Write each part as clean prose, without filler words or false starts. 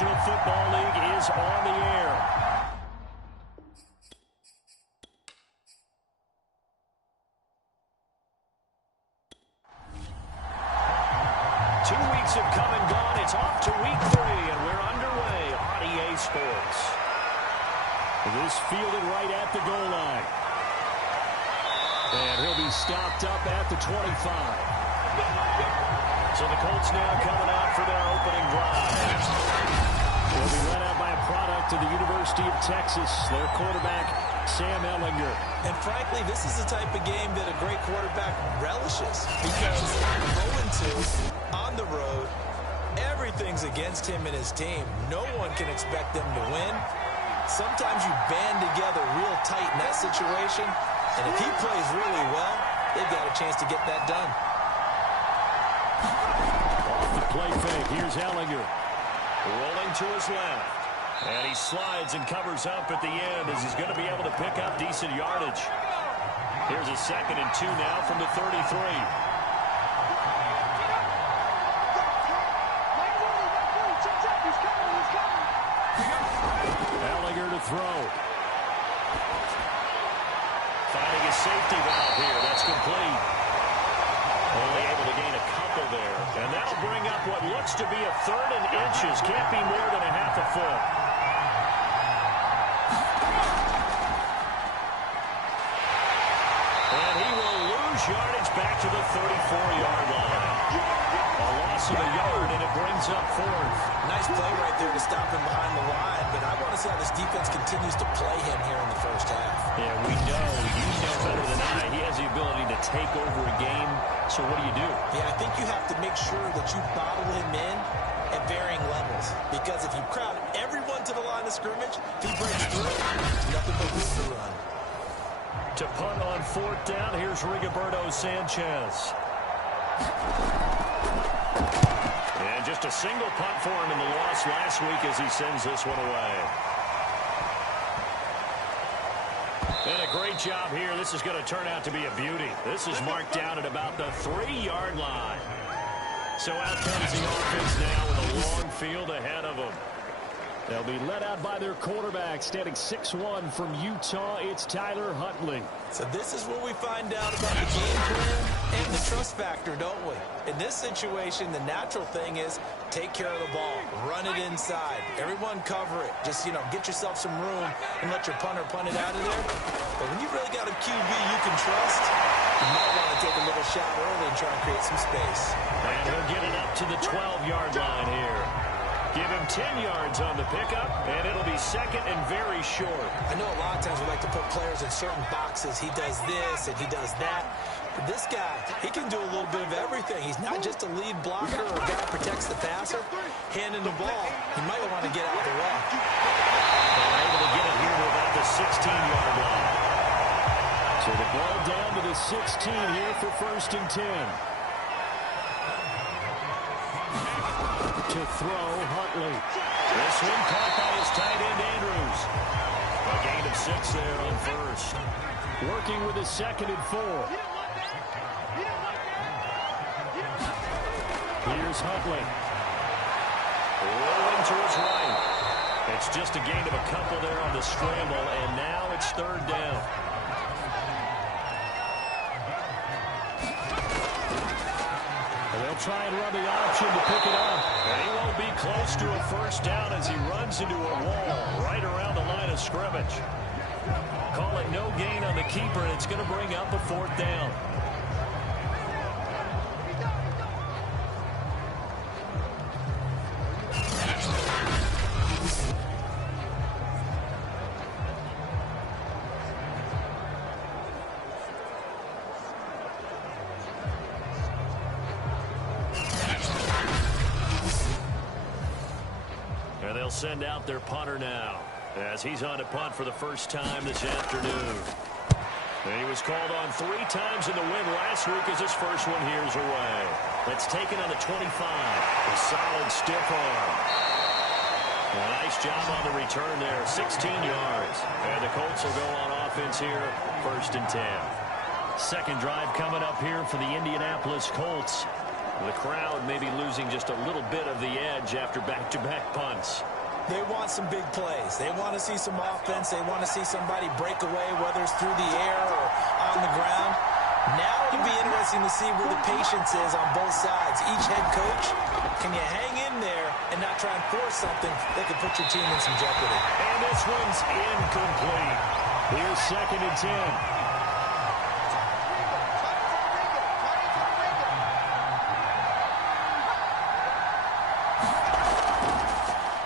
National Football League is on the air. 2 weeks have come and gone. It's off to week 3, and we're underway on EA Sports. This fielded right at the goal line. And he'll be stopped up at the 25. So the Colts now coming out for their opening drive. They'll be led out by a product of the University of Texas, their quarterback, Sam Ehlinger. And frankly, this is the type of game that a great quarterback relishes because 0-2 on the road, everything's against him and his team. No one can expect them to win. Sometimes you band together real tight in that situation, and if he plays really well, they've got a chance to get that done. Off the play fake, here's Ehlinger. Rolling to his left. And he slides and covers up at the end as he's going to be able to pick up decent yardage. Here's a 2nd and 2 now from the 33. Ehlinger to throw. Finding his safety valve here. That's complete. Only able to gain a couple there. And that'll bring up what looks to be a 3rd and inches. Can't be more than a half a foot. And he will lose yardage back to the 34-yard line. A loss of a yard, and it brings up 4th. Nice play right there to stop him behind the line, but I want to see how this defense continues to play him here in the first half. Yeah, we know. You know better than I. He has the ability to take over a game. So what do you do? Yeah, I think you have to make sure that you bottle him in at varying levels. Because if you crowd everyone to the line of scrimmage, if he breaks through, nothing but room to run. To punt on 4th down, here's Rigoberto Sanchez. And just a single punt for him in the loss last week as he sends this one away. And a great job here. This is going to turn out to be a beauty. This is marked down at about the 3-yard line. So out comes the offense now with a long field ahead of them. They'll be led out by their quarterback, standing 6'1" from Utah. It's Tyler Huntley. So this is where we find out about the game plan and the trust factor, don't we? In this situation, the natural thing is take care of the ball, run it inside. Everyone cover it. Just, get yourself some room and let your punter punt it out of there. But when you really got a QB you can trust, you might want to take a little shot early and try and create some space. And he'll get it up to the 12-yard line here. Give him 10 yards on the pickup, and it'll be 2nd and very short. I know a lot of times we like to put players in certain boxes. He does this and he does that. But this guy, he can do a little bit of everything. He's not just a lead blocker or a guy who protects the passer. Handing the ball, he might want to get out of the way. They're able to get it here to about the 16-yard line. So the ball down to the 16 here for 1st and 10. To throw, Huntley. This one caught by his tight end, Andrews. A gain of 6 there on 1st. Working with a 2nd and 4. Here's Huntley. Rolling to his right. It's just a gain of a couple there on the scramble, and now it's 3rd down. They'll try and run the option to pick it up. And he won't be close to a 1st down as he runs into a wall right around the line of scrimmage. Call it no gain on the keeper, and it's going to bring up a 4th down. Send out their punter now as he's on to punt for the first time this afternoon. And he was called on 3 times in the win last week as his first one here's away. Let's take it on the 25. A solid stiff arm. A nice job on the return there. 16 yards. And the Colts will go on offense here. 1st and 10. Second drive coming up here for the Indianapolis Colts. The crowd maybe losing just a little bit of the edge after back-to-back punts. They want some big plays. They want to see some offense. They want to see somebody break away, whether it's through the air or on the ground. Now it'll be interesting to see where the patience is on both sides. Each head coach, can you hang in there and not try and force something that could put your team in some jeopardy? And this one's incomplete. Here's 2nd and 10.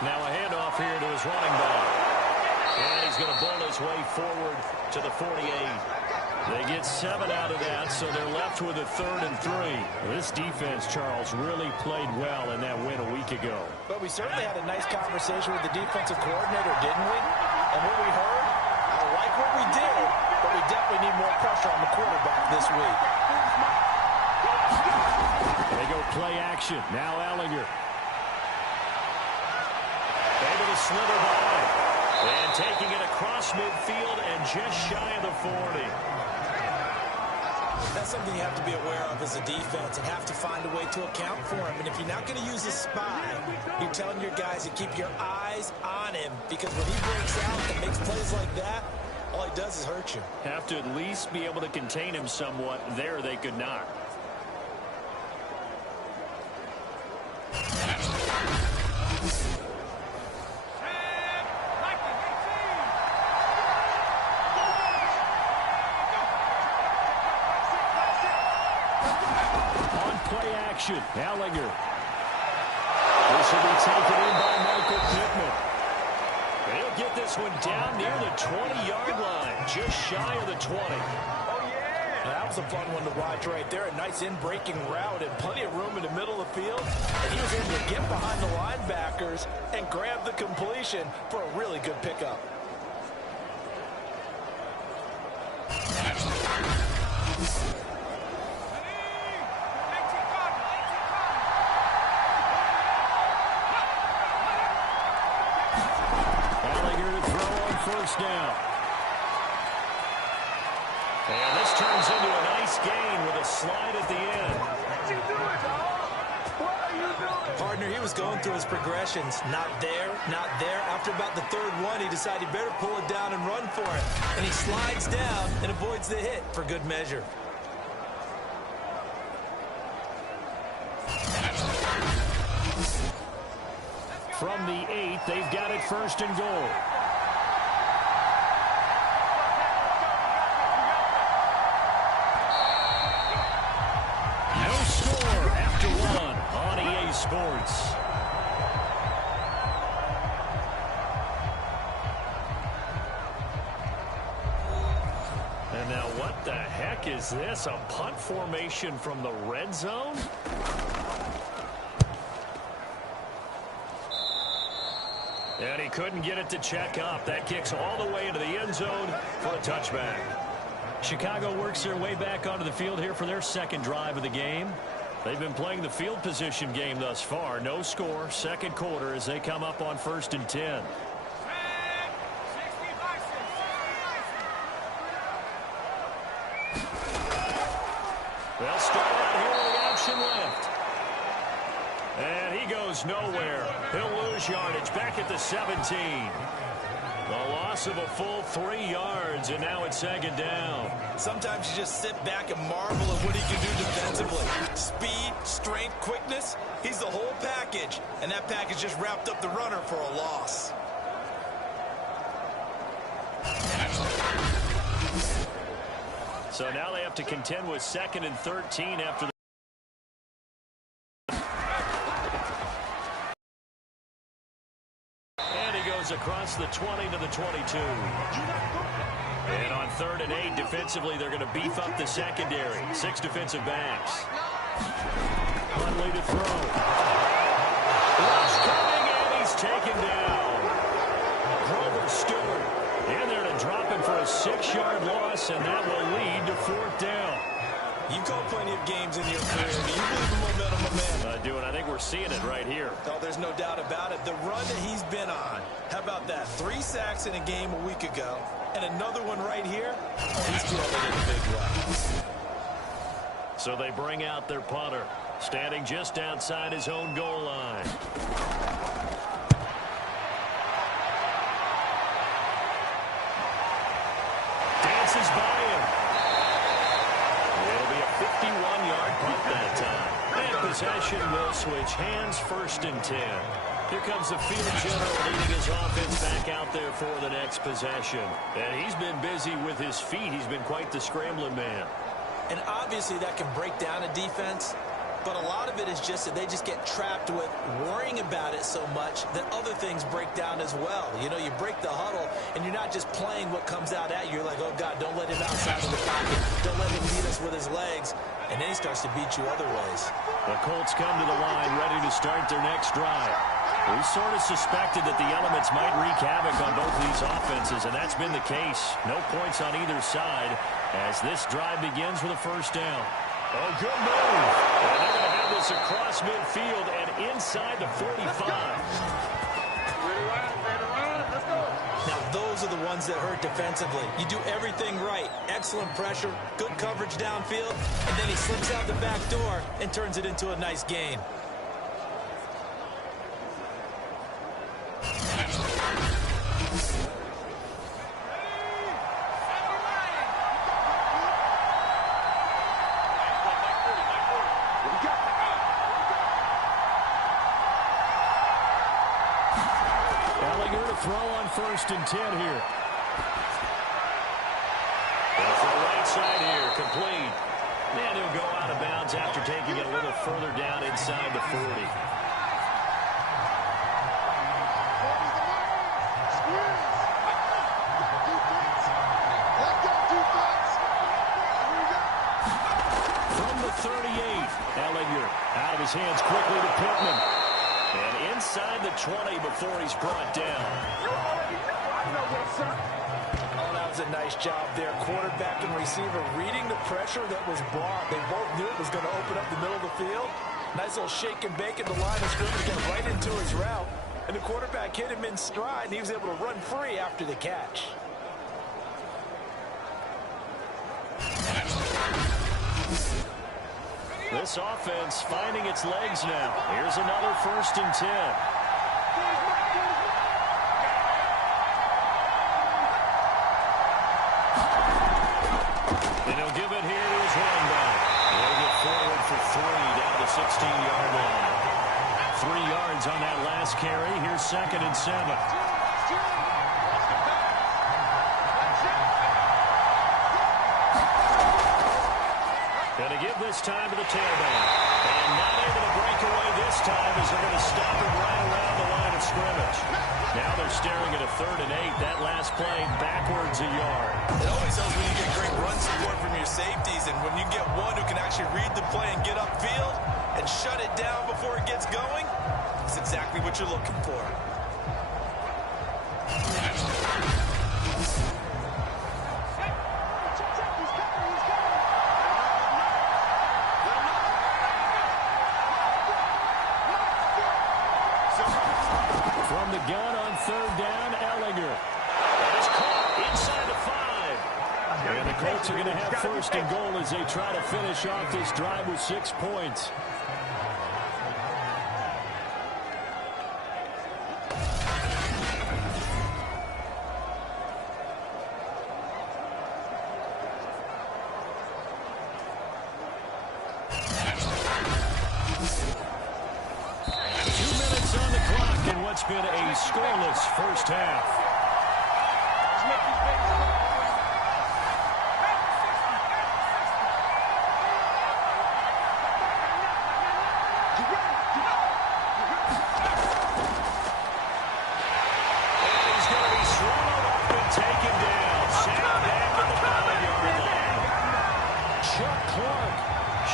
Now a handoff here to his running back. And he's going to bowl his way forward to the 48. They get 7 out of that, so they're left with a 3rd and 3. This defense, Charles, really played well in that win a week ago. But we certainly had a nice conversation with the defensive coordinator, didn't we? And what we heard, I like what we did, but we definitely need more pressure on the quarterback this week. They go play action. Now Ellinger. Able to slither by. And taking it across midfield and just shy of the 40. That's something you have to be aware of as a defense and have to find a way to account for him. And if you're not going to use a spy, you're telling your guys to keep your eyes on him, because when he breaks out and makes plays like that, all he does is hurt you. Have to at least be able to contain him somewhat. There they could not. Ellinger. This will be taken in by Michael Pittman. They'll get this one down near the 20-yard line, just shy of the 20. That was a fun one to watch right there. A nice in-breaking route and plenty of room in the middle of the field. And he was able to get behind the linebackers and grab the completion for a really good pickup. First down. And this turns into a nice gain with a slide at the end. What you doing, dog? What are you doing? Partner, he was going through his progressions. Not there, not there. After about the 3rd one, he decided he better pull it down and run for it. And he slides down and avoids the hit for good measure. From the 8, they've got it 1st and goal. Sports. And now what the heck is this? A punt formation from the red zone? And he couldn't get it to check up. That kicks all the way into the end zone for a touchback. Chicago works their way back onto the field here for their 2nd drive of the game. They've been playing the field position game thus far. No score, 2nd quarter as they come up on 1st and 10. They'll start out here with the option left. And he goes nowhere. He'll lose yardage back at the 17. A loss of a full 3 yards, and now it's 2nd down. Sometimes you just sit back and marvel at what he can do defensively. Speed, strength, quickness, he's the whole package. And that package just wrapped up the runner for a loss. So now they have to contend with 2nd and 13 after the across the 20 to the 22. And on 3rd and 8, defensively, they're going to beef up the secondary. 6 defensive backs. Huntley to throw. Rush coming, and he's taken down. Grover Stewart in there to drop him for a 6-yard loss, and that will lead to 4th down. You've called plenty of games in your career. Do you believe in momentum, my man? I do, and I think we're seeing it right here. Oh, there's no doubt about it. The run that he's been on. How about that? 3 sacks in a game a week ago. And another one right here. He's feeling it in a big way. So they bring out their punter. standing just outside his own goal line. Dances by him. It'll be a 51-yard punt that time. And possession will switch hands, 1st and 10. Here comes the field general leading his offense back out there for the next possession. And he's been busy with his feet. He's been quite the scrambling man. And obviously that can break down a defense, but a lot of it is just that they just get trapped with worrying about it so much that other things break down as well. You know, you break the huddle, and you're not just playing what comes out at you. You're like, oh, God, don't let him outside of the pocket. Don't let him beat us with his legs. And then he starts to beat you other ways. The Colts come to the line ready to start their next drive. We sort of suspected that the elements might wreak havoc on both of these offenses, and that's been the case. No points on either side as this drive begins with a 1st down. Oh, good move. And they're going to have this across midfield and inside the 45. Now, those are the ones that hurt defensively. You do everything right. Excellent pressure, good coverage downfield, and then he slips out the back door and turns it into a nice gain. Throw on 1st and 10 here. And for the right side here, complete. And he'll go out of bounds after taking it a little further down inside the 40. From the 38, Ellinger out of his hands quickly to Pittman. And inside the 20 before he's brought down. Oh, that was a nice job there. Quarterback and receiver reading the pressure that was brought. They both knew it was going to open up the middle of the field. Nice little shake and bake at the line of scrimmage, get right into his route. And the quarterback hit him in stride, and he was able to run free after the catch. This offense finding its legs now. Here's another 1st and 10. And he'll give it here to his running back. He'll get forward for 3 down the 16-yard line. 3 yards on that last carry. Here's 2nd and 7. Going to give this time to the tailback. And not able to break away this time as they're going to stop him right around the line of scrimmage. Now they're staring at a 3rd and 8. That last play backwards a yard. It always helps when you get great run support from your safeties, and when you get one who can actually read the play and get upfield and shut it down before it gets going, that's exactly what you're looking for. From the gun on 3rd down, Ellinger. That is caught inside the 5. And the Colts are going to have 1st and goal as they try to finish off this drive with 6 points. It's been a scoreless first half. And he's going to be swallowed up and taken down. Sacked back at the 5-yard line. Chuck Clark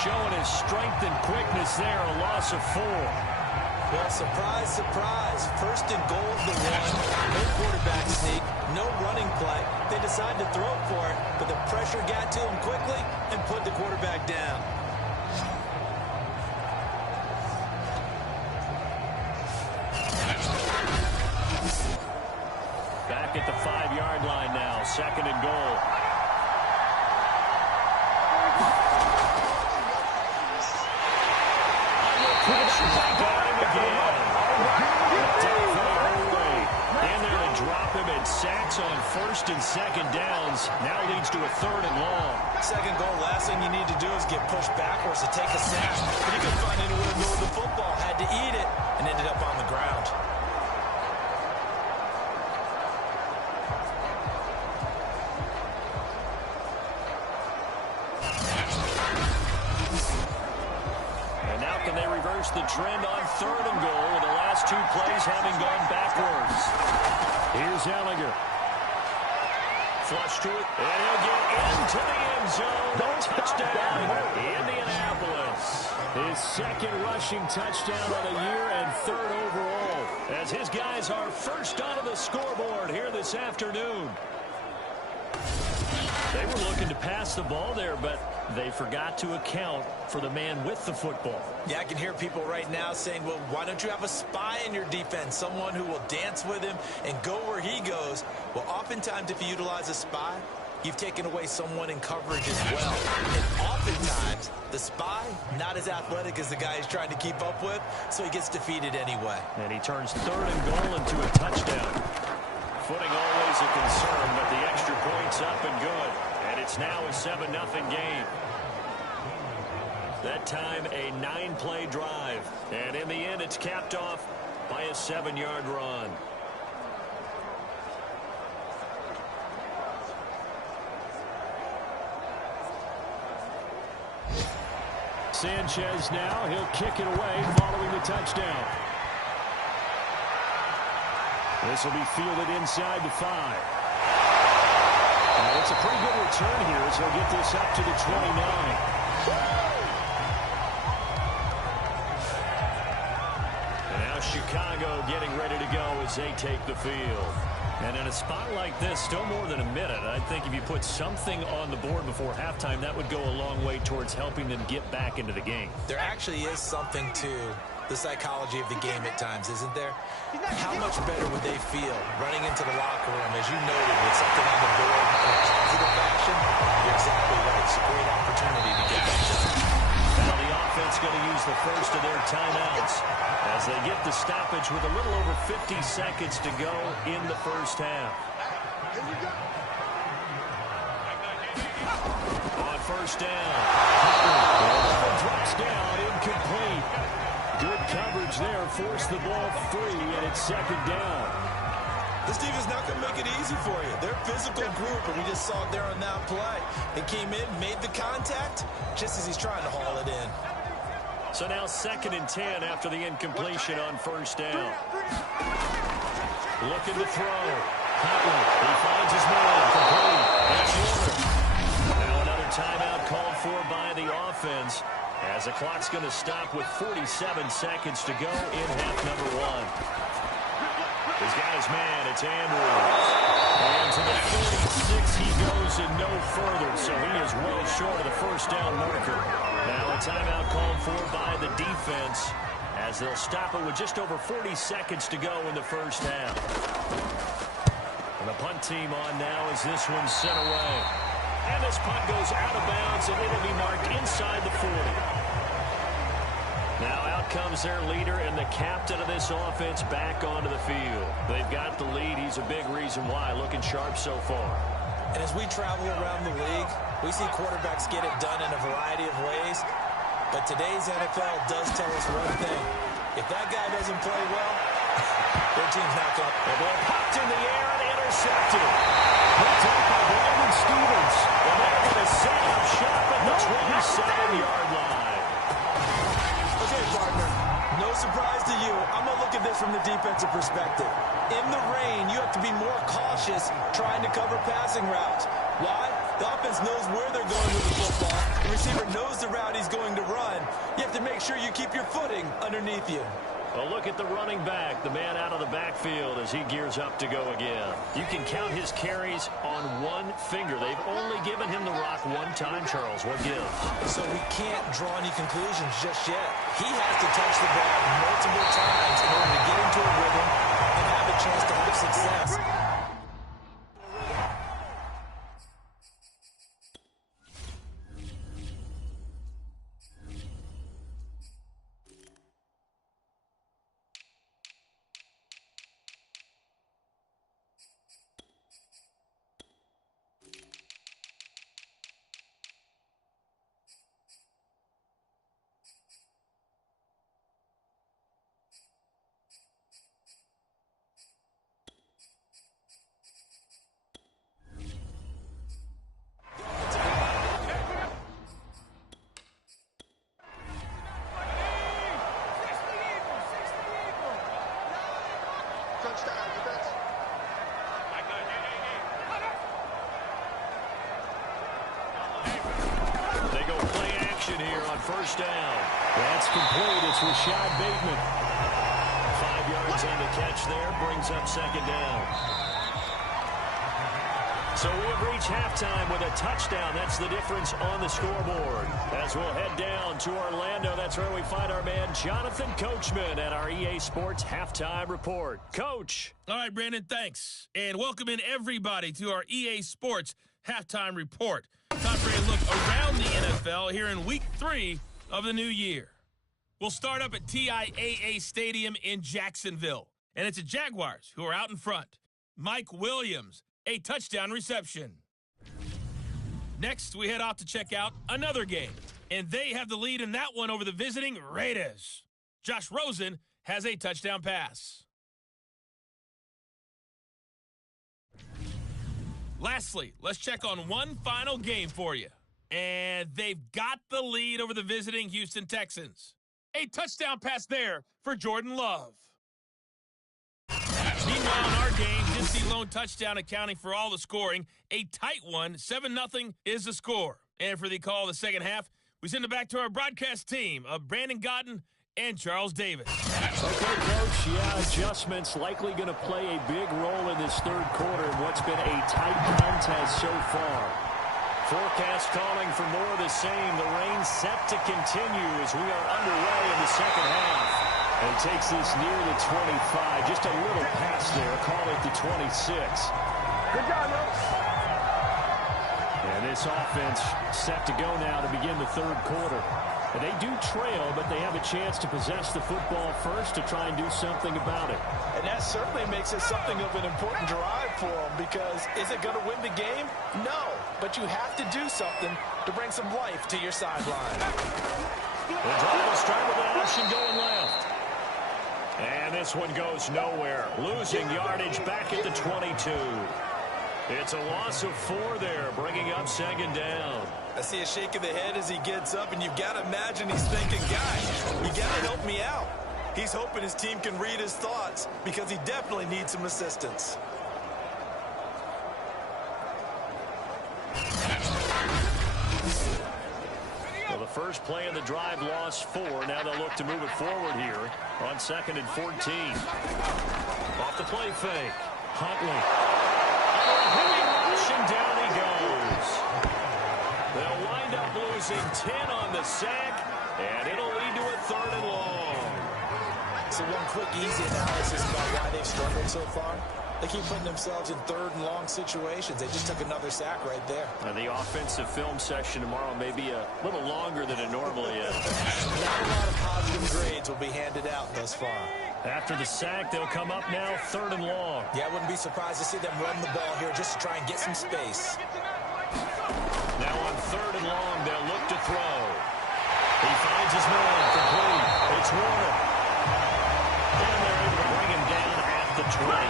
showing his strength and quickness there, a loss of 4. Well, surprise, surprise. 1st and goal is the one. No quarterback sneak, no running play. They decide to throw for it, but the pressure got to him quickly and put the quarterback down. Back at the 5-yard line now, 2nd and goal. They got him again. Definitely early. In there to drop him, and sacks on first and second downs. Now leads to a 3rd and long. Second goal, last thing you need to do is get pushed backwards to take a sack. But he couldn't find anywhere to go with the football. Had to eat it and ended up on the ground. Can they reverse the trend on 3rd and goal with the last 2 plays having gone backwards? Here's Ellinger. Flush to it, and he'll get into the end zone. Touchdown, Indianapolis. His 2nd rushing touchdown of the year and 3rd overall, as his guys are first onto the scoreboard here this afternoon. They were looking to pass the ball there, but they forgot to account for the man with the football. Yeah, I can hear people right now saying, well, why don't you have a spy in your defense, someone who will dance with him and go where he goes? Well, oftentimes if you utilize a spy, you've taken away someone in coverage as well. And oftentimes, the spy, not as athletic as the guy he's trying to keep up with, so he gets defeated anyway. And he turns 3rd and goal into a touchdown. Footing always a concern, but the extra point's up and good. And it's now a 7-0 game. That time, a 9-play drive. And in the end, it's capped off by a 7-yard run. Sanchez now, he'll kick it away following the touchdown. This will be fielded inside the 5. It's a pretty good return here as he'll get this up to the 29. And now Chicago getting ready to go as they take the field. And in a spot like this, still more than a minute, I think if you put something on the board before halftime, that would go a long way towards helping them get back into the game. There actually is something to the psychology of the game at times, isn't there? How much better would they feel running into the locker room, as you noted, with something on the board in a positive fashion? You're exactly right. It's a great opportunity to get that done. Now the offense going to use the first of their timeouts as they get the stoppage with a little over 50 seconds to go in the first half. On first down, drops down, incomplete. Good coverage there, forced the ball free, and it's 2nd down. This defense not going to make it easy for you. They're a physical group, and we just saw it there on that play. They came in, made the contact, just as he's trying to haul it in. So now 2nd and 10 after the incompletion on first down. Looking to throw. Huntley, he finds his man. Complete. That's Warner. Now another timeout called for by the offense, as the clock's going to stop with 47 seconds to go in half number 1. He's got his man. It's Andrews. And to the 46 he goes and no further, so he is well short of the first down marker. Now a timeout called for by the defense, as they'll stop it with just over 40 seconds to go in the first half. And the punt team on now as this one's sent away. And this punt goes out of bounds, and it'll be marked inside the 40. Now out comes their leader and the captain of this offense back onto the field. They've got the lead. He's a big reason why. Looking sharp so far. And as we travel around the league, we see quarterbacks get it done in a variety of ways. But today's NFL does tell us one thing. If that guy doesn't play well, their team's not going to. The ball popped in the air and intercepted. Picked up by Brandon Stevens. And they're going to set up shop at the 27-yard line. Okay, partner, no surprise to you. I'm going to look at this from the defensive perspective. In the rain, you have to be more cautious trying to cover passing routes. Why? The offense knows where they're going with the football. The receiver knows the route he's going to run. You have to make sure you keep your footing underneath you. Well, look at the running back, the man out of the backfield as he gears up to go again. You can count his carries on one finger. They've only given him the rock one time, Charles. What gives? So we can't draw any conclusions just yet. He has to touch the ball multiple times in order to get into a rhythm and have a chance to have success. They go play action here on first down. That's complete. It's Rashad Bateman. 5 yards on the catch there. Brings up second down. So we have reached halftime with a touchdown. That's the difference on the scoreboard. As we'll head down to Orlando, that's where we find our man Jonathan Coachman at our EA Sports Halftime Report. Coach. All right, Brandon, thanks. And welcome in everybody to our EA Sports Halftime Report. Time for a look around the NFL here in Week 3 of the new year. We'll start up at TIAA Stadium in Jacksonville. And it's the Jaguars who are out in front. Mike Williams, a touchdown reception. Next, we head off to check out another game. And they have the lead in that one over the visiting Raiders. Josh Rosen has a touchdown pass. Lastly, let's check on one final game for you. And they've got the lead over the visiting Houston Texans. A touchdown pass there for Jordan Love. Meanwhile, in our game, just the lone touchdown accounting for all the scoring. A tight one, 7-0 is the score. And for the call of the second half, we send it back to our broadcast team of Brandon Godden and Charles Davis. Okay, Coach, adjustments likely going to play a big role in this third quarter in what's been a tight contest so far. Forecast calling for more of the same. The rain set to continue as we are underway in the second half. And takes this near the 25. Just a little pass there. Call it the 26. Good job, Rose. And this offense set to go now to begin the third quarter. And they do trail, but they have a chance to possess the football first to try and do something about it. And that certainly makes it something of an important drive for them, because is it going to win the game? No, but you have to do something to bring some life to your sideline. The drive will start with an option going left. And this one goes nowhere. Losing yardage back at the 22. It's a loss of 4 there, bringing up second down. I see a shake of the head as he gets up, and you've got to imagine he's thinking, guys, you got to help me out. He's hoping his team can read his thoughts, because he definitely needs some assistance. Well, the first play of the drive lost 4. Now they'll look to move it forward here on 2nd and 14. Off the play fake. Huntley. Rushing down he goes. They'll wind up losing 10 on the sack, and it'll lead to a 3rd and long. So one quick, easy analysis about why they've struggled so far. They keep putting themselves in 3rd and long situations. They just took another sack right there. And the offensive film session tomorrow may be a little longer than it normally is. Not a lot of positive grades will be handed out thus far. After the sack, they'll come up now 3rd and long. Yeah, I wouldn't be surprised to see them run the ball here just to try and get some space. Now on 3rd and long, they'll look to throw. He finds his man complete. It's Warner. And they're able to bring him down at the 20.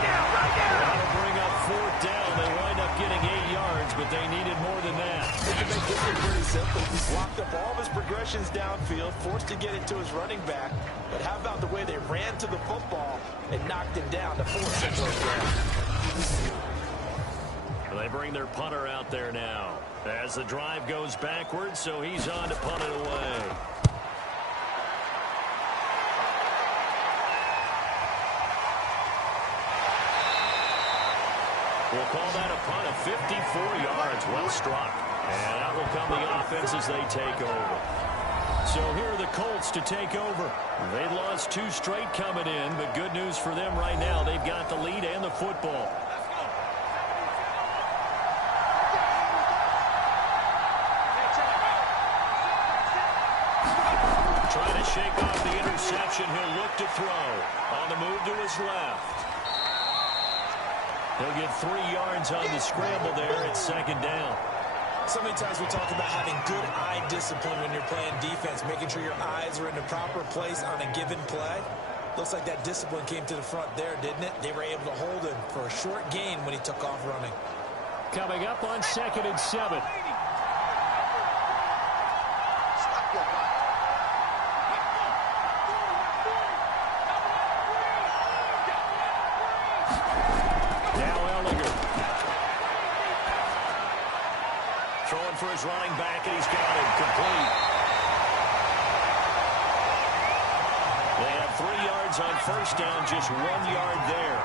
That'll bring up 4th down. They wind up getting 8 yards, but they needed more than that. They can make this one pretty simple. He's locked up all of his progressions downfield, forced to get it to his running back. But how about the way they ran to the football and knocked him down to force it down? They bring their punter out there now as the drive goes backwards, so he's on to punt it away. We'll call that a punt of 54 yards. Well struck. And that will come the offense as they take over. So here are the Colts to take over. They lost 2 straight coming in, but good news for them right now. They've got the lead and the football. Trying to shake off the interception. He'll look to throw. On the move to his left. He'll get 3 yards on the scramble there at 2nd down. So many times we talk about having good eye discipline when you're playing defense, making sure your eyes are in the proper place on a given play. Looks like that discipline came to the front there, didn't it? They were able to hold him for a short gain when he took off running. Coming up on 2nd and 7. Now Ellinger. Throwing for his running back, and he's got it complete. They have 3 yards on first down, just 1 yard there.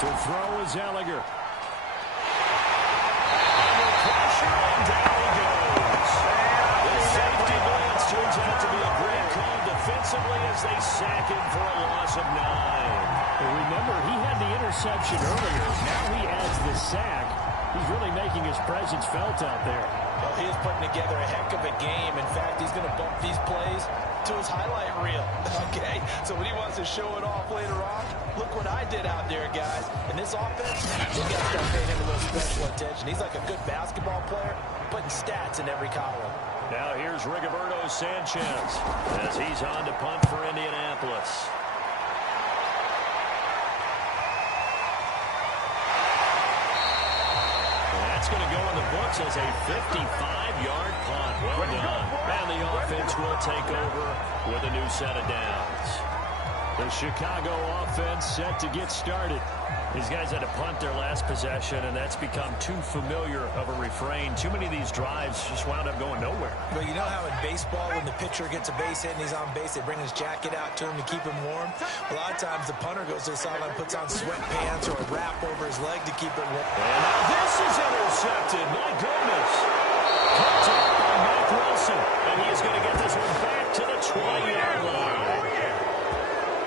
To throw is Ellinger. Under pressure, and down he goes. The safety blitz turns out to be a great call defensively as they sack him for a loss of 9. Well, remember, he had the interception earlier. Now he adds the sack. He's really making his presence felt out there. Well, he is putting together a heck of a game. In fact, he's going to bump these plays to his highlight reel. Okay, so when he wants to show it off later on, look what I did out there, guys. In this offense, you got to start paying him a little special attention. He's like a good basketball player, putting stats in every column. Now here's Rigoberto Sanchez as he's on to punt for Indianapolis. That's going to go in the books as a 55-yard punt. Well done. And the offense will take over with a new set of downs. The Chicago offense set to get started. These guys had to punt their last possession, and that's become too familiar of a refrain. Too many of these drives just wound up going nowhere. But you know how in baseball, when the pitcher gets a base hit and he's on base, they bring his jacket out to him to keep him warm? A lot of times the punter goes to the sideline, puts on sweatpants or a wrap over his leg to keep it warm. And now this is intercepted. My goodness. Picked up by Mike Wilson, and he is going to get this one back to the 20-yard line.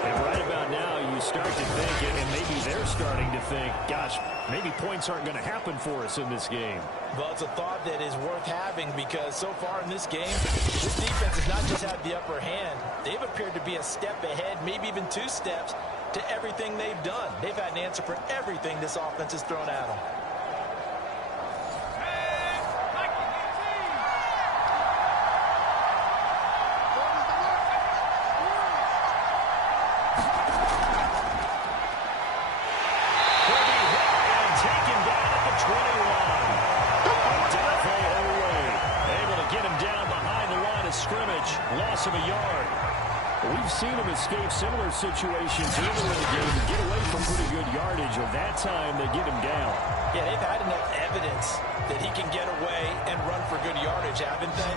And right about now, you start to think, and maybe they're starting to think, gosh, maybe points aren't going to happen for us in this game. Well, it's a thought that is worth having because so far in this game, this defense has not just had the upper hand. They've appeared to be a step ahead, maybe even 2 steps, to everything they've done. They've had an answer for everything this offense has thrown at them. Loss of a yard. We've seen him escape similar situations earlier in the game and get away from pretty good yardage. Or that time, they get him down. Yeah, they've had enough evidence that he can get away and run for good yardage, haven't they?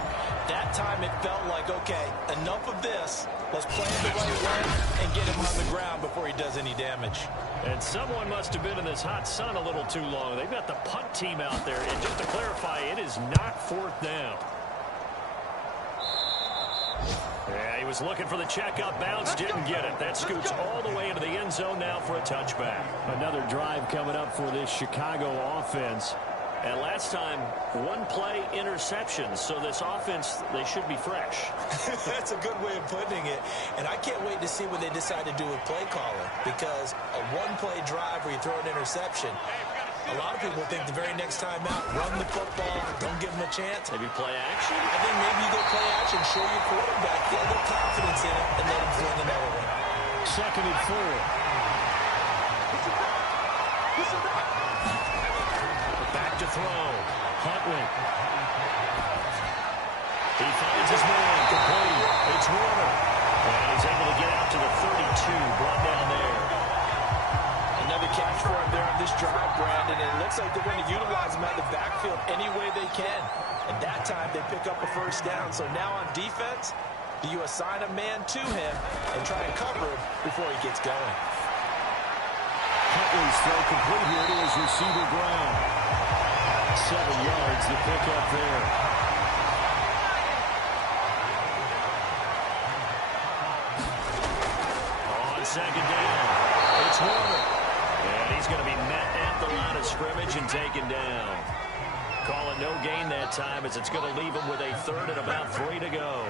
That time it felt like, okay, enough of this. Let's play it the right way and get him on the ground before he does any damage. And someone must have been in this hot sun a little too long. They've got the punt team out there. And just to clarify, it is not 4th down. Yeah, he was looking for the check-up bounce, didn't get it. That scoots all the way into the end zone now for a touchback. Another drive coming up for this Chicago offense. And last time, 1 play interceptions. So this offense, they should be fresh. That's a good way of putting it. And I can't wait to see what they decide to do with play calling. Because a 1-play drive where you throw an interception, a lot of people think the very next time out, run the football, don't give them a chance. Maybe play action? I think maybe you go play action, show your quarterback, get a little confidence in it, and let him fling another one. 2nd and 4. Back to throw. Huntley. He finds his man, complete. It's Warner. And he's able to get out to the 32, brought down there. Another catch for him there on this drive, Brandon, and it looks like they're going to utilize him out of the backfield any way they can. And that time they pick up a 1st down. So now on defense, do you assign a man to him and try and cover him before he gets going? Huntley's throw complete here to his receiver, Brown. 7 yards to pick up there. On 2nd down, it's Warner. And he's going to be met at the line of scrimmage and taken down. Call it no gain that time as it's going to leave him with a 3rd and about 3 to go.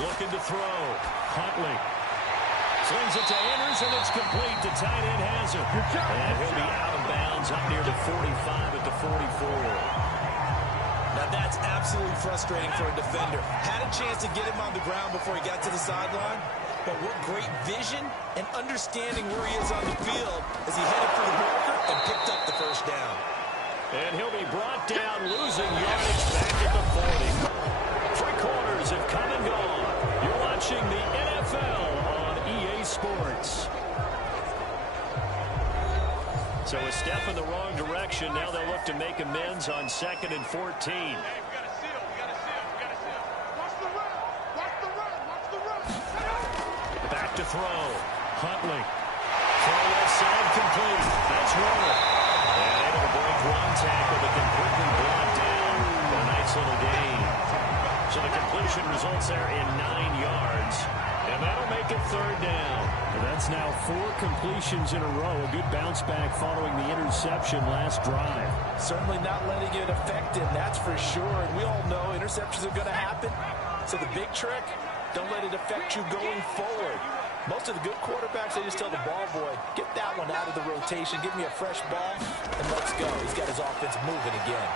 Looking to throw. Huntley. Slings it to Andrews, and it's complete. The tight end has it. And he'll be out of bounds up near the 45 at the 44. Now that's absolutely frustrating for a defender. Had a chance to get him on the ground before he got to the sideline, but what great vision and understanding where he is on the field as he headed for the marker and picked up the 1st down. And he'll be brought down, losing yardage back at the 40. Three quarters have come and gone. You're watching the NFL on EA Sports. So a step in the wrong direction. Now they'll look to make amends on 2nd and 14. Back to throw. Huntley. Throw left side complete. That's Warner. And able to break one tackle, but completely brought down for a nice little gain. So the completion results there in 9 yards. And that'll make it 3rd down. That's now 4 completions in a row. A good bounce back following the interception last drive. Certainly not letting it affect him, that's for sure. And we all know interceptions are going to happen. So the big trick, don't let it affect you going forward. Most of the good quarterbacks, they just tell the ball boy, get that one out of the rotation, give me a fresh ball, and let's go. He's got his offense moving again.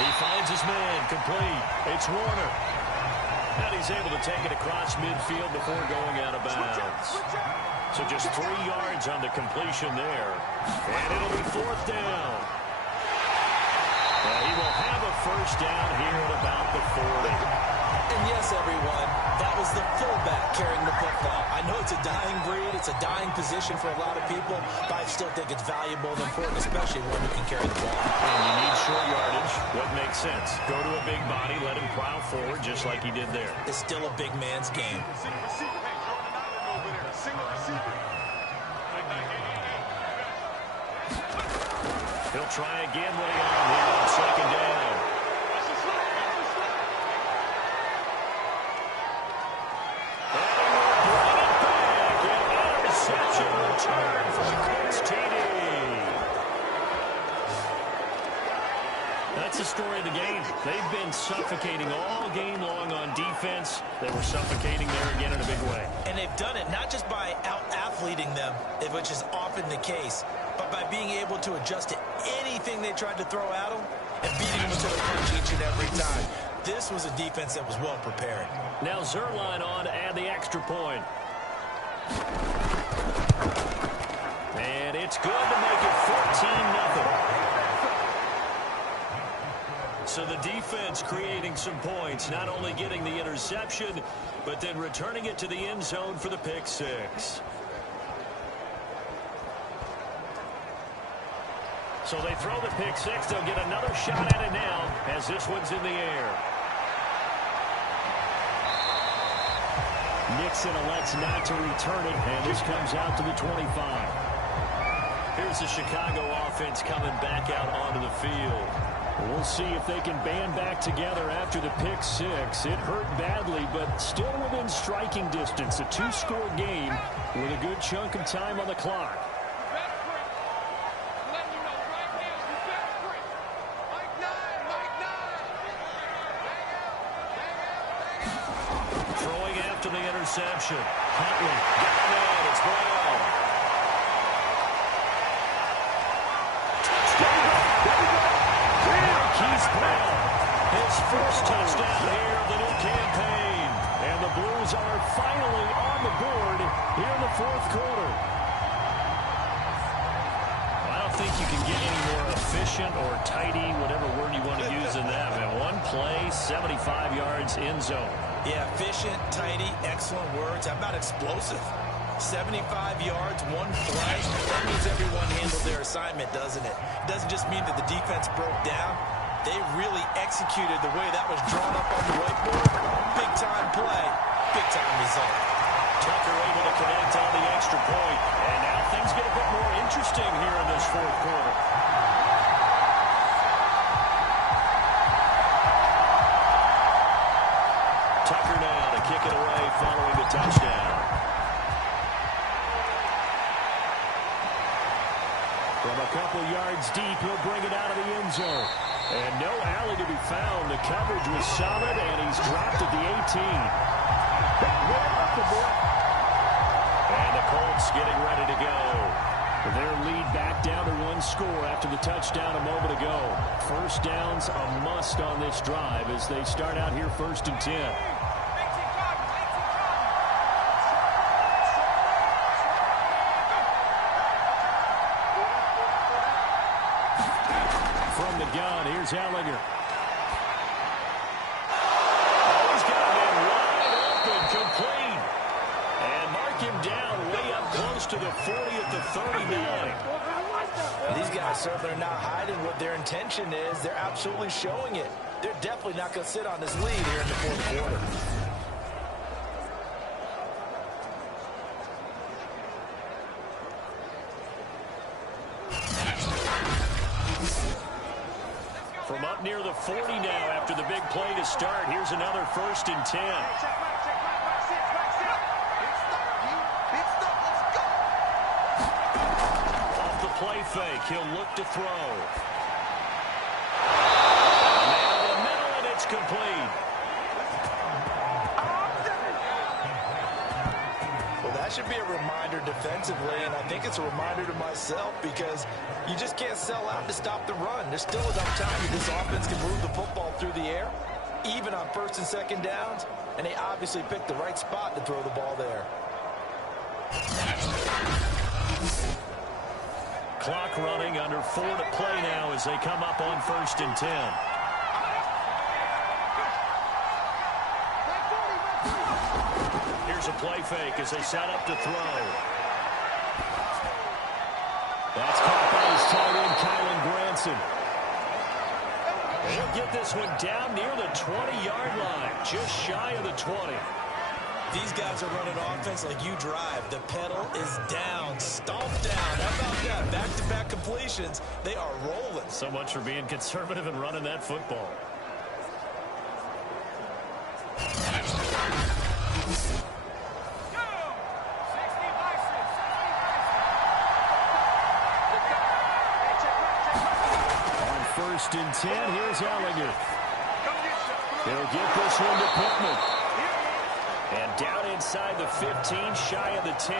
He finds his man, complete. It's Warner. And he's able to take it across midfield before going out of bounds. So just 3 yards on the completion there. And it'll be 4th down. And he will have a 1st down here at about the 40. And yes, everyone, that was the fullback carrying the football. I know it's a dying breed, it's a dying position for a lot of people, but I still think it's valuable and important, especially one who can carry the ball. And you need short yardage. What makes sense? Go to a big body, let him plow forward just like he did there. It's still a big man's game. He'll try again with the arm here on 2nd down. Return for the Colts TD. That's the story of the game. They've been suffocating all game long on defense. They were suffocating there again in a big way. And they've done it not just by out-athleting them, which is often the case, but by being able to adjust to anything they tried to throw at them and beating them to the punch each and every time. This was a defense that was well prepared. Now Zerline on to add the extra point. And it's good to make it 14-0. So the defense creating some points, not only getting the interception, but then returning it to the end zone for the pick 6. So they throw the pick 6. They'll get another shot at it now as this one's in the air. Nixon elects not to return it, and this comes out to the 25. Here's the Chicago offense coming back out onto the field. We'll see if they can band back together after the pick 6. It hurt badly, but still within striking distance. A 2-score game with a good chunk of time on the clock. Throwing after the interception. Huntley got it. It's Brown. Keith Brown, his first touchdown here of the new campaign. And the Blues are finally on the board here in the 4th quarter. I don't think you can get any more efficient or tidy, whatever word you want to use in that. Man, one play, 75 yards in zone. Yeah, efficient, tidy, excellent words. How about explosive? 75 yards, one play. That means everyone handled their assignment, doesn't it? It doesn't just mean that the defense broke down. They really executed the way that was drawn up on the whiteboard. Big-time play, big-time result. Tucker able to connect on the extra point. And now things get a bit more interesting here in this 4th quarter. Tucker now to kick it away following the touchdown. From a couple yards deep, he'll bring it out of the end zone. And no alley to be found. The coverage was solid, and he's dropped at the 18. And the Colts getting ready to go. Their lead back down to 1 score after the touchdown a moment ago. First down's a must on this drive as they start out here 1st and 10. from the gun. Here's Ellinger. Oh, he's got him wide open, complete. And mark him down way up close to the 40 at the 39. These guys certainly are not hiding what their intention is. They're absolutely showing it. They're definitely not going to sit on this lead here in the fourth quarter. From up near the 40 now after the big play to start. Here's another 1st and 10. Off the play fake, he'll look to throw. Man in the middle, and it's complete. Well, that should be a reminder defensively, and I think it's a reminder to myself because you just can't sell out to stop the run. There's still enough time that this offense can move the football through the air, even on 1st and 2nd downs, and they obviously picked the right spot to throw the ball there. Clock running, under 4 to play now as they come up on 1st and 10. Here's a play fake as they set up to throw. That's caught by his tight end, Kylan Granson. He'll get this one down near the 20-yard line, just shy of the 20. These guys are running offense like you drive. The pedal is down, stomped down. How about that? Back-to-back completions. They are rolling. So much for being conservative and running that football. On 1st and 10, here's Ellinger. He'll get this one to Pittman. And down inside the 15, shy of the 10.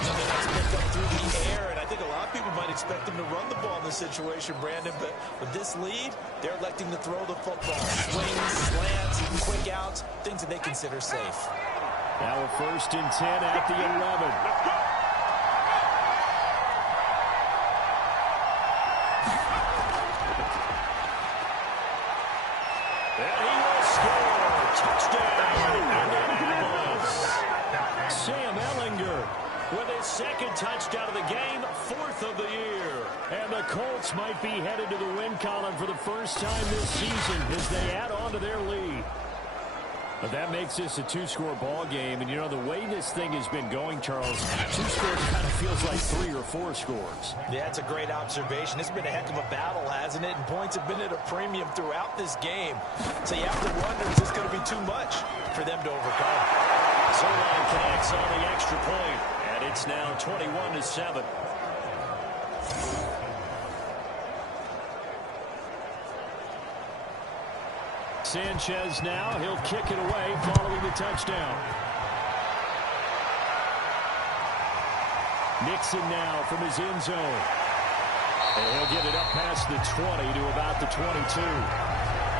Another nice pick up through the air, and I think a lot of people might expect them to run the ball in this situation, Brandon, but with this lead, they're electing to throw the football. Swings, slants, quick outs, things that they consider safe. Now a 1st and 10 at the 11. And he will score. Touchdown, Indianapolis. Sam Ellinger With his 2nd touchdown of the game, 4th of the year. And the Colts might be headed to the win column for the first time this season as they add on to their lead. But that makes this a 2-score ball game. And, you know, the way this thing has been going, Charles, 2 scores kind of feels like 3 or 4 scores. Yeah, it's a great observation. It's been a heck of a battle, hasn't it? And points have been at a premium throughout this game. So you have to wonder, is this going to be too much for them to overcome? Zerline connects on the extra point, and it's now 21-7. Sanchez now, he'll kick it away following the touchdown. Nixon now from his end zone. And he'll get it up past the 20 to about the 22.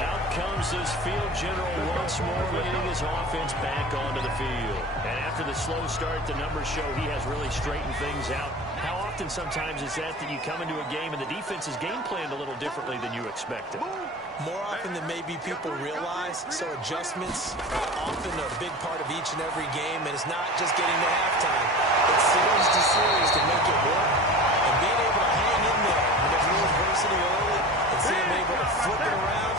Out comes this field general once more, leading his offense back onto the field. And after the slow start, the numbers show he has really straightened things out. How often sometimes is that you come into a game and the defense is game planned a little differently than you expected? More often than maybe people realize, so adjustments are often a big part of each and every game, and it's not just getting to halftime. It's series to series to make it work, and being able to hang in there when there's no adversity early and see them able to flip it around,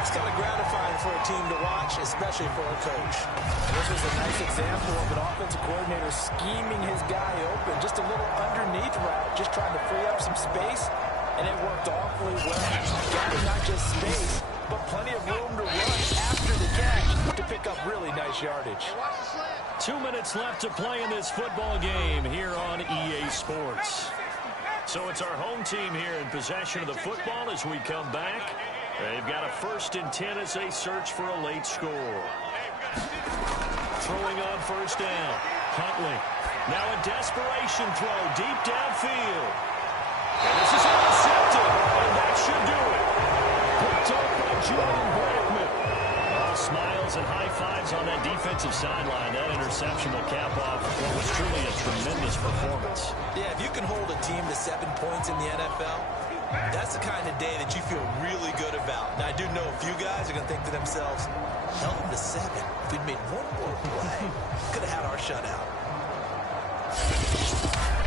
it's kind of gratifying for a team to watch, especially for a coach. And this was a nice example of an offensive coordinator scheming his guy open, just a little underneath route, just trying to free up some space. And it worked awfully well. Gathering not just space, but plenty of room to run after the catch to pick up really nice yardage. 2 minutes left to play in this football game here on EA Sports. So it's our home team here in possession of the football as we come back. They've got a 1st and 10 as they search for a late score. Throwing on 1st down. Huntley. Now a desperation throw deep downfield. And this is intercepted, and that should do it. Picked up by Julian Blackman. Smiles and high fives on that defensive sideline. That interception will cap off what was truly a tremendous performance. Yeah, if you can hold a team to 7 points in the NFL, that's the kind of day that you feel really good about. Now, I do know a few guys are going to think to themselves, held them to 7. If we'd made one more play, could have had our shutout.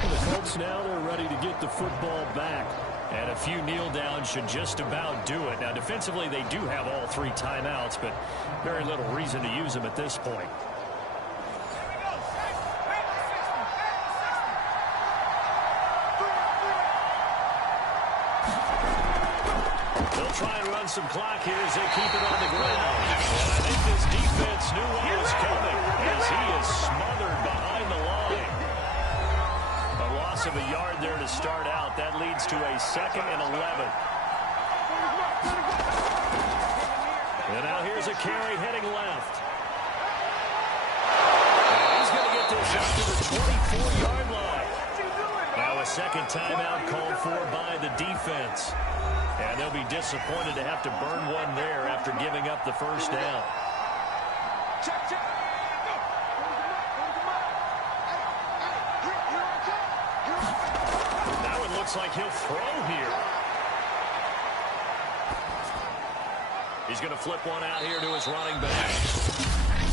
The Colts now, they're ready to get the football back. And a few kneel downs should just about do it. Now, defensively, they do have all 3 timeouts, but very little reason to use them at this point. They'll try and run some clock here as they keep it on the ground. And I think this defense knew what was coming as he is smothered behind the line. A loss of a yard there to start out. That leads to a 2nd and 11. And now here's a carry heading left. And he's going to get this up to the 24-yard line. Now a second timeout called for by the defense. And they'll be disappointed to have to burn one there after giving up the first down. Now it looks like he'll throw here. He's going to flip one out here to his running back.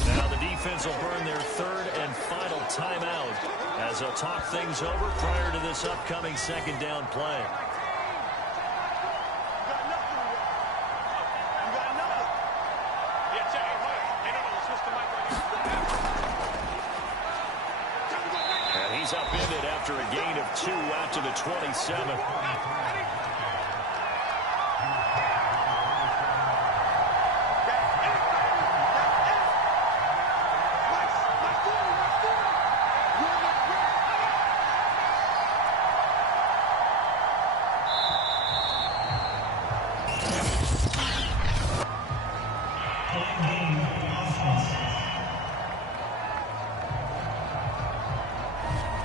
Now the defense will burn their 3rd and final timeout as they'll talk things over prior to this upcoming 2nd down play. And he's upended after a gain of 2 out to the 27.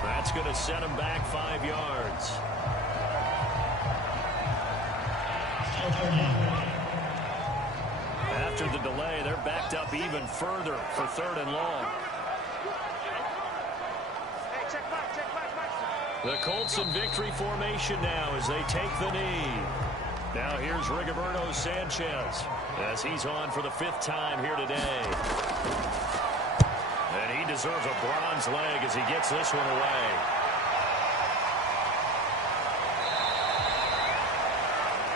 That's going to set him back 5 yards. After the delay, they're backed up even further for 3rd and long. The Colts in victory formation now as they take the knee. Now here's Rigoberto Sanchez as he's on for the 5th time here today. And he deserves a bronze leg as he gets this one away.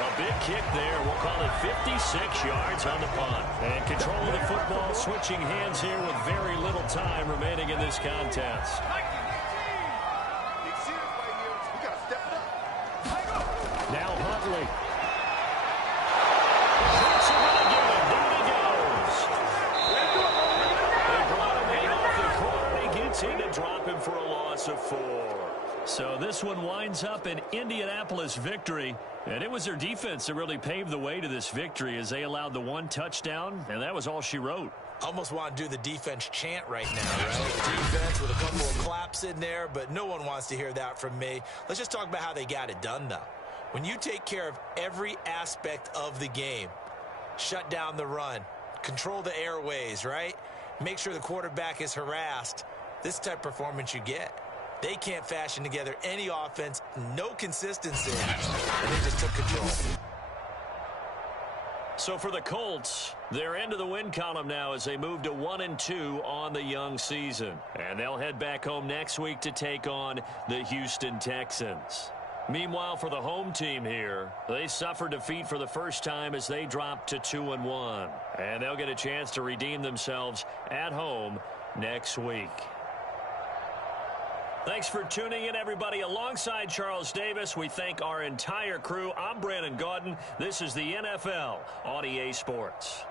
A big kick there. We'll call it 56 yards on the punt. And control of the football switching hands here with very little time remaining in this contest. Now Huntley. To drop him for a loss of 4. So this one winds up an Indianapolis victory, and it was their defense that really paved the way to this victory as they allowed the 1 touchdown, and that was all she wrote. Almost want to do the defense chant right now, right? Defense with a couple of claps in there, but no one wants to hear that from me. Let's just talk about how they got it done, though. When you take care of every aspect of the game, shut down the run, control the airways, right? Make sure the quarterback is harassed. This type of performance you get. They can't fashion together any offense, no consistency, and they just took control. So for the Colts, they're into the win column now as they move to 1-2 on the young season. And they'll head back home next week to take on the Houston Texans. Meanwhile, for the home team here, they suffered defeat for the first time as they dropped to 2-1. And they'll get a chance to redeem themselves at home next week. Thanks for tuning in, everybody. Alongside Charles Davis, we thank our entire crew. I'm Brandon Gaudin. This is the NFL on EA Sports.